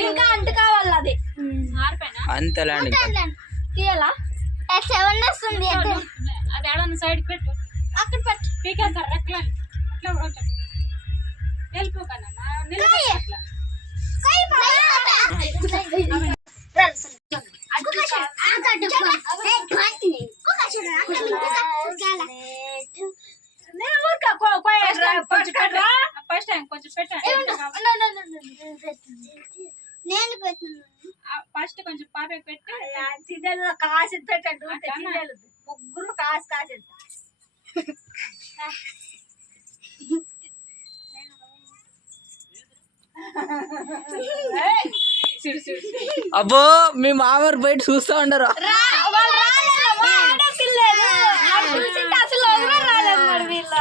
ఇంకా అంటు కావాలి అది అంతేలాండి తీయాలా 7 వస్తుంది అది ఏడన్నా సైడ్ పెట్టు అక్కడ పెట్టు పీకేస్తారు రెక్కలు అట్లా వెళ్ళిపోకన్నా ఫస్ట్ టైం కొంచెం పెట్టండి నేను పెట్టను ఫస్ట్ కొంచెం పాపకి పెట్టి తినేలు కాసి పెట్టండి తినేలు ముగ్గురు కాసి అబ్బో మీ మామూలు బయట చూస్తా ఉండరు అసలు రాలేదు మరి వీళ్ళ